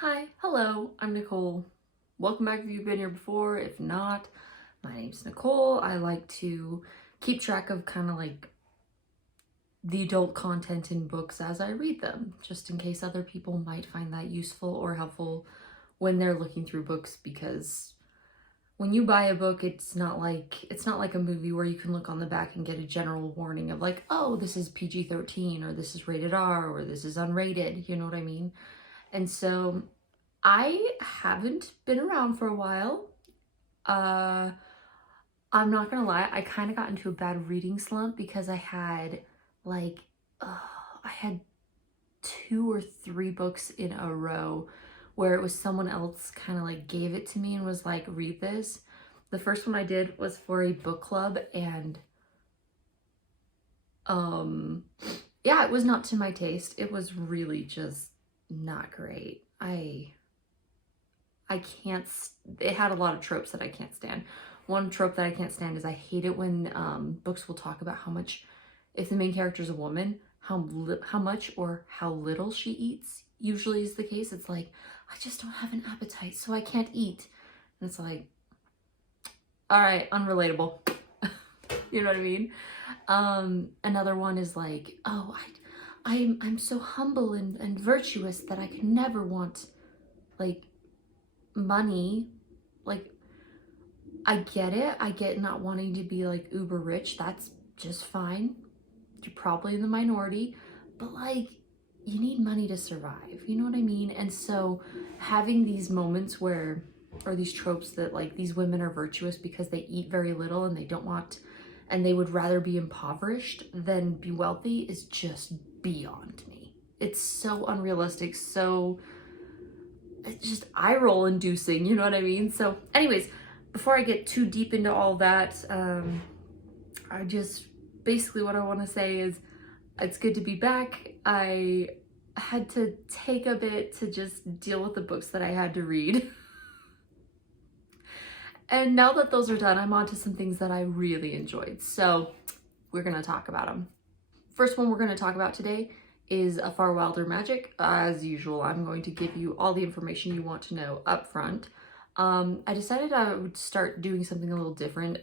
Hi, hello, I'm Nicole. Welcome back if you've been here before. If not, my name's Nicole. I like to keep track of kind of like the adult content in books as I read them, just in case other people might find that useful or helpful when they're looking through books, because when you buy a book, it's not like a movie where you can look on the back and get a general warning of like, oh, this is PG-13 or this is rated R or this is unrated, you know what I mean? And so I haven't been around for a while. Uh, I'm not gonna lie, I kind of got into a bad reading slump because like, I had 2 or 3 books in a row where it was someone else kind of like gave it to me and was like, read this. The first one I did was for a book club, and um, yeah, it was not to my taste. It was really just not great. I can't, it had a lot of tropes that I can't stand. One trope that I can't stand is I hate it when books will talk about how much, if the main character is a woman, how much or how little she eats usually is the case. It's like, I just don't have an appetite, so I can't eat. And it's like, all right, unrelatable. You know what I mean? Another one is like, oh, I'm so humble and virtuous that I could never want like money. Like, I get it. I get not wanting to be like uber rich. That's just fine. You're probably in the minority, but like, you need money to survive. You know what I mean? And so having these moments where, or these tropes that like these women are virtuous because they eat very little and they don't want, and they would rather be impoverished than be wealthy is just beyond me. It's so unrealistic, so it's just eye roll inducing, you know what I mean? So anyways, before I get too deep into all that, I just, basically what I want to say is it's good to be back. I had to take a bit to just deal with the books that I had to read. And now that those are done, I'm on to some things that I really enjoyed. So we're going to talk about them. First one we're going to talk about today is A Far Wilder Magic. As usual, I'm going to give you all the information you want to know up front. I decided I would start doing something a little different.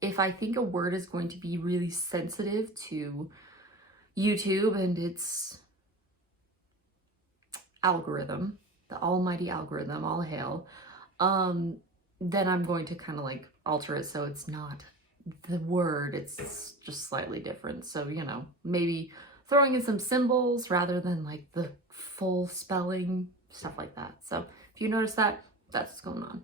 If I think a word is going to be really sensitive to YouTube and its algorithm, the almighty algorithm, all hail, then I'm going to kind of like alter it so it's not the word, it's just slightly different. So, you know, maybe throwing in some symbols rather than like the full spelling, stuff like that. So if you notice that, that's what's going on.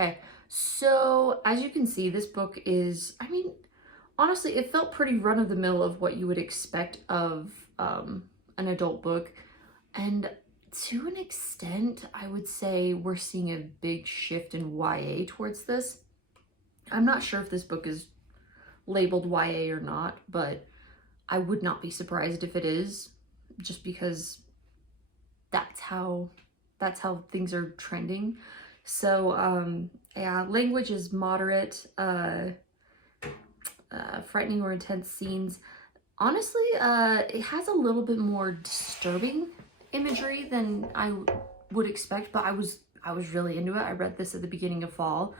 Okay, so as you can see, this book is, I mean, honestly, it felt pretty run-of-the-mill of what you would expect of an adult book. And to an extent, I would say we're seeing a big shift in YA towards this. I'm not sure if this book is labeled YA or not, but I would not be surprised if it is, just because that's how things are trending. So yeah, language is moderate, frightening or intense scenes. Honestly, it has a little bit more disturbing imagery than I would expect, but I was really into it. I read this at the beginning of fall,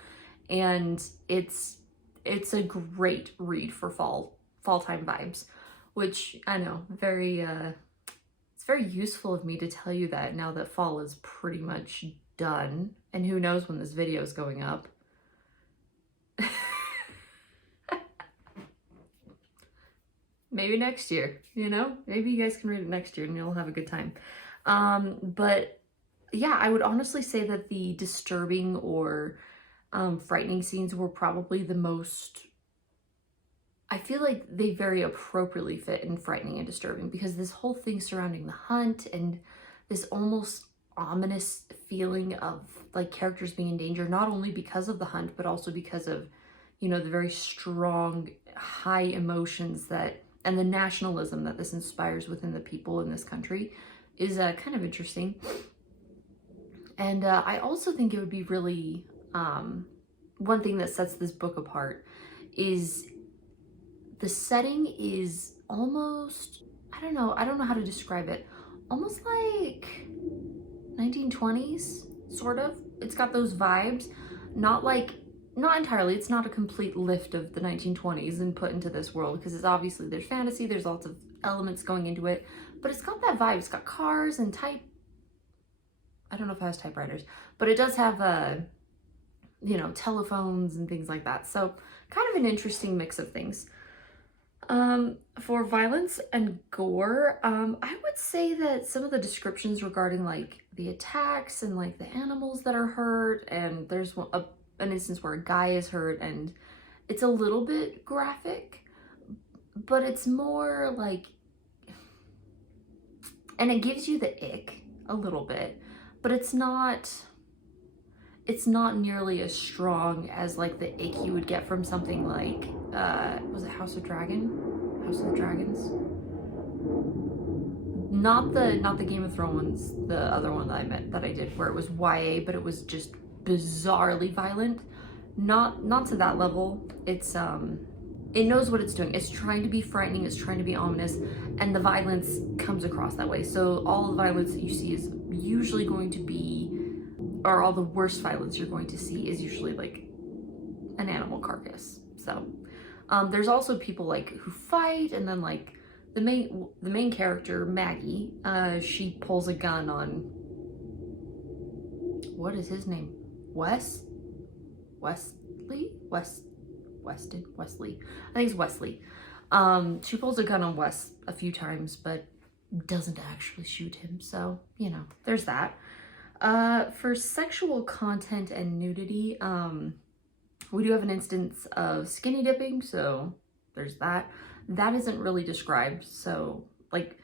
and it's a great read for fall time vibes, which I know very it's very useful of me to tell you that now that fall is pretty much done, and who knows when this video is going up. Maybe next year, you know? Maybe you guys can read it next year and you'll have a good time. But yeah, I would honestly say that the disturbing or frightening scenes were probably the most, I feel like they very appropriately fit in frightening and disturbing, because this whole thing surrounding the hunt and this almost ominous feeling of like characters being in danger, not only because of the hunt, but also because of, you know, the very strong, high emotions that, and the nationalism that this inspires within the people in this country is kind of interesting. And I also think it would be really, one thing that sets this book apart is the setting is almost, I don't know how to describe it, almost like 1920s, sort of. It's got those vibes, not entirely, it's not a complete lift of the 1920s and put into this world, because it's obviously, there's fantasy, there's lots of elements going into it, but it's got that vibe. It's got cars and I don't know if it has typewriters, but it does have you know, telephones and things like that. So kind of an interesting mix of things. For violence and gore, I would say that some of the descriptions regarding like the attacks and like the animals that are hurt, and there's an instance where a guy is hurt, and it's a little bit graphic, but it's more like, and it gives you the ick a little bit, but it's not nearly as strong as like the ick you would get from something like, was it House of the Dragons? Not the Game of Thrones, the other one that I did where it was YA, but it was just bizarrely violent. Not to that level. It's it knows what it's doing. It's trying to be frightening, it's trying to be ominous, and the violence comes across that way. So all the violence that you see is usually going to be, or all the worst violence you're going to see is usually like an animal carcass. So there's also people like who fight, and then like the main character, Maggie, she pulls a gun on, what is his name? Wesley? I think it's Wesley. She pulls a gun on Wes a few times, but doesn't actually shoot him. So, you know, there's that. For sexual content and nudity, we do have an instance of skinny dipping, so there's that. That isn't really described, so like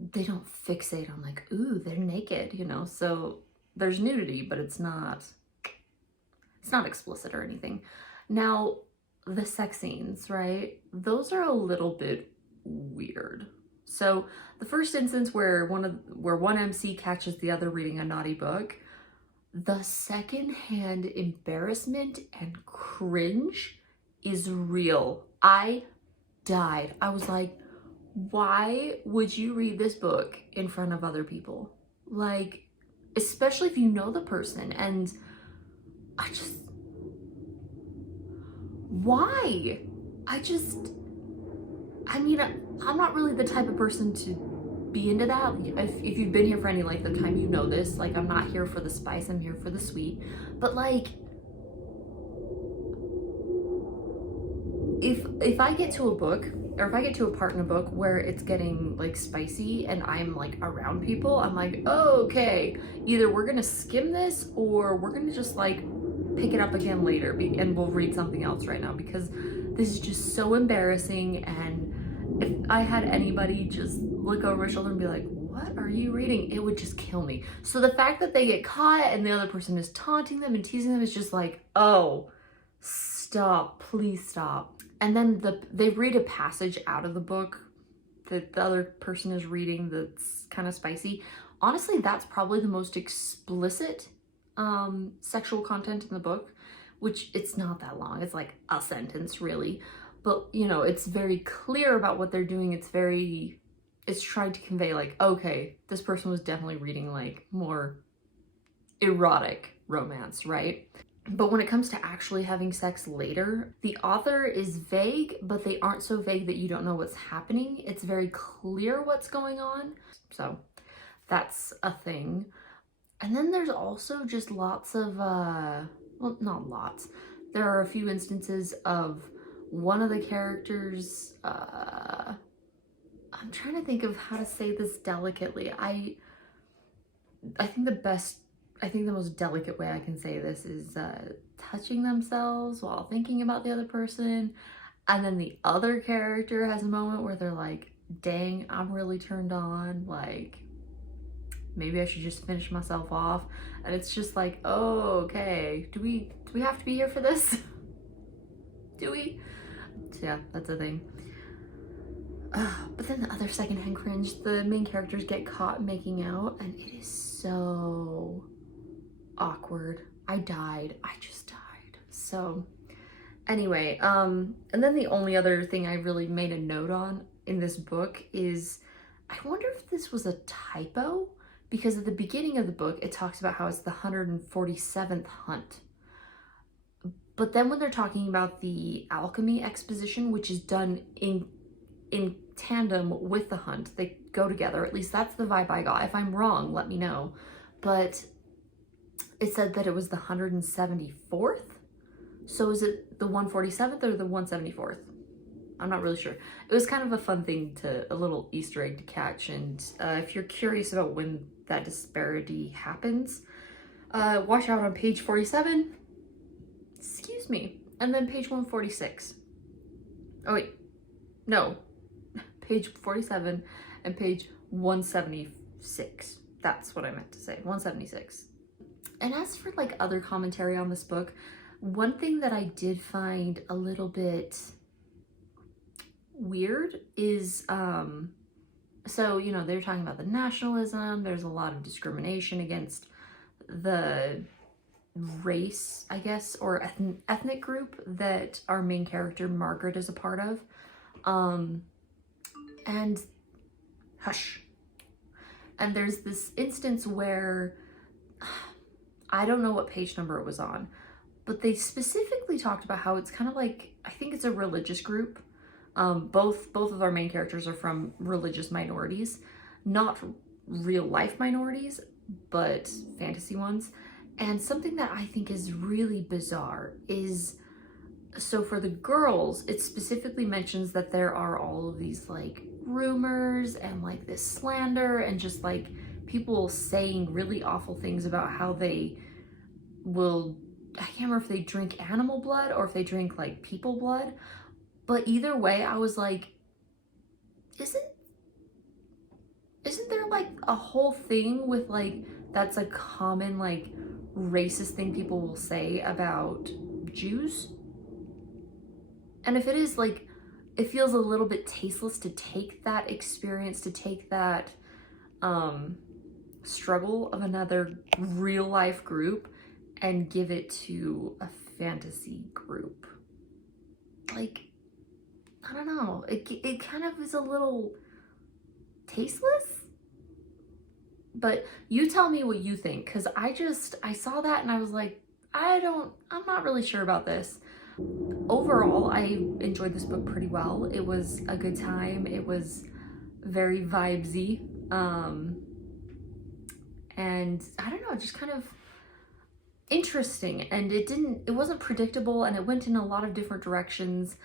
they don't fixate on like, ooh, they're naked, you know. So there's nudity, but it's not explicit or anything. Now, the sex scenes, right? Those are a little bit weird. So the first instance where one MC catches the other reading a naughty book, the secondhand embarrassment and cringe is real. I died. I was like, why would you read this book in front of other people? Like, especially if you know the person, and why? I mean, I'm not really the type of person to be into that. If you've been here for any length of time, you know this. Like, I'm not here for the spice, I'm here for the sweet. But like, if I get to a book, or if I get to a part in a book where it's getting like spicy and I'm like around people, I'm like, oh, okay, either we're gonna skim this or we're gonna just like pick it up again later and we'll read something else right now, because this is just so embarrassing. And if I had anybody just look over my shoulder and be like, what are you reading? It would just kill me. So the fact that they get caught and the other person is taunting them and teasing them is just like, oh, stop, please stop. And then they read a passage out of the book that the other person is reading that's kind of spicy. Honestly, that's probably the most explicit sexual content in the book, which it's not that long. It's like a sentence, really. but you know, it's very clear about what they're doing. It's trying to convey like, okay, this person was definitely reading like more erotic romance, right? But when it comes to actually having sex later, the author is vague, but they aren't so vague that you don't know what's happening. It's very clear what's going on. So that's a thing. And then there's also just lots of, well, not lots. There are a few instances of one of the characters, I'm trying to think of how to say this delicately. I think the most delicate way I can say this is touching themselves while thinking about the other person. And then the other character has a moment where they're like, dang, I'm really turned on. Like, maybe I should just finish myself off. And it's just like, oh, okay. Do we have to be here for this? Do we? So yeah, that's a thing. But then the other secondhand cringe, the main characters get caught making out, and it is so awkward. I just died. So anyway, and then the only other thing I really made a note on in this book is, I wonder if this was a typo, because at the beginning of the book, it talks about how it's the 147th hunt. But then when they're talking about the alchemy exposition, which is done in tandem with the hunt, they go together. At least that's the vibe I got. If I'm wrong, let me know. But it said that it was the 174th. So is it the 147th or the 174th? I'm not really sure. It was kind of a fun thing a little Easter egg to catch. And if you're curious about when that disparity happens, watch out on page 47. Excuse me. And then page 146. Oh wait, no. Page 47 and page 176. That's what I meant to say, 176. And as for like other commentary on this book, one thing that I did find a little bit weird is, so, you know, they're talking about the nationalism, there's a lot of discrimination against the race, I guess, or ethnic group that our main character Margaret is a part of. And hush. And there's this instance where, I don't know what page number it was on, but they specifically talked about how it's kind of like, I think it's a religious group. Both of our main characters are from religious minorities, not real life minorities, but fantasy ones. And something that I think is really bizarre is, so for the girls, it specifically mentions that there are all of these like rumors and like this slander and just like people saying really awful things about how they will, I can't remember if they drink animal blood or if they drink like people blood, but either way I was like, isn't there like a whole thing with like, that's a common like racist thing people will say about Jews? And if it is, like, it feels a little bit tasteless to take that experience, to take that struggle of another real life group and give it to a fantasy group. Like, I don't know, it kind of is a little tasteless. But you tell me what you think, because I saw that and I was like, I'm not really sure about this. Overall, I enjoyed this book pretty well. It was a good time. It was very vibesy. And I don't know, just kind of interesting. And it wasn't predictable, and it went in a lot of different directions.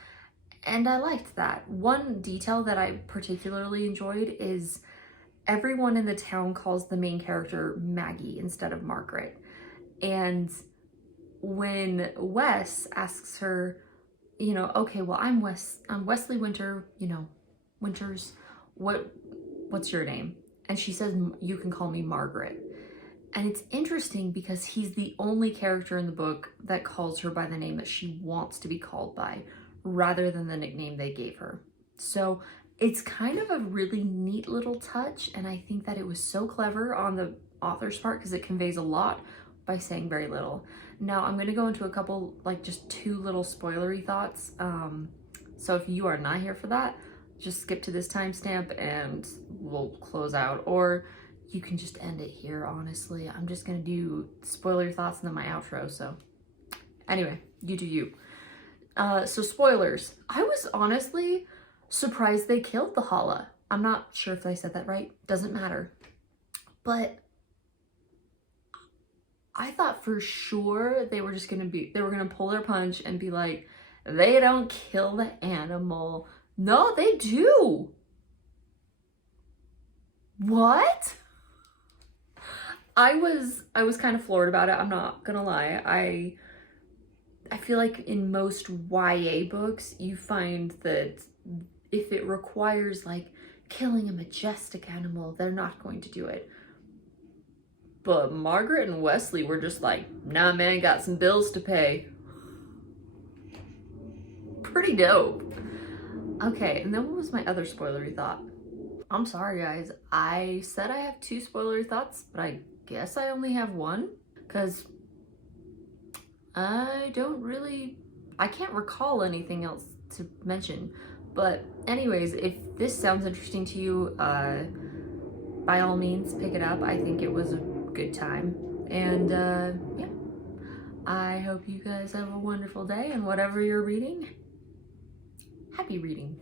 And I liked that. One detail that I particularly enjoyed is everyone in the town calls the main character Maggie instead of Margaret. And when Wes asks her, you know, okay, well, I'm Wesley Winter, you know, Winters, what's your name? And she says, you can call me Margaret. And it's interesting because he's the only character in the book that calls her by the name that she wants to be called by, rather than the nickname they gave her. So it's kind of a really neat little touch, and I think that it was so clever on the author's part because it conveys a lot by saying very little. Now I'm going to go into a couple, like just two little spoilery thoughts. So if you are not here for that, just skip to this timestamp and we'll close out. Or you can just end it here, honestly. I'm just gonna do spoiler thoughts and then my outro, so. Anyway, you do you. So spoilers. I was honestly surprised they killed the Hala. I'm not sure if I said that right. Doesn't matter. But I thought for sure they were gonna pull their punch and be like, they don't kill the animal. No, they do. What? I was kind of floored about it. I'm not gonna lie. I feel like in most YA books, you find that if it requires like killing a majestic animal, they're not going to do it. But Margaret and Wesley were just like, nah, man, got some bills to pay. Pretty dope. Okay, and then what was my other spoilery thought? I'm sorry, guys. I said I have 2 spoilery thoughts, but I guess I only have 1, because I can't recall anything else to mention. But anyways, if this sounds interesting to you, by all means, pick it up. I think it was a good time. And yeah, I hope you guys have a wonderful day, and whatever you're reading, happy reading.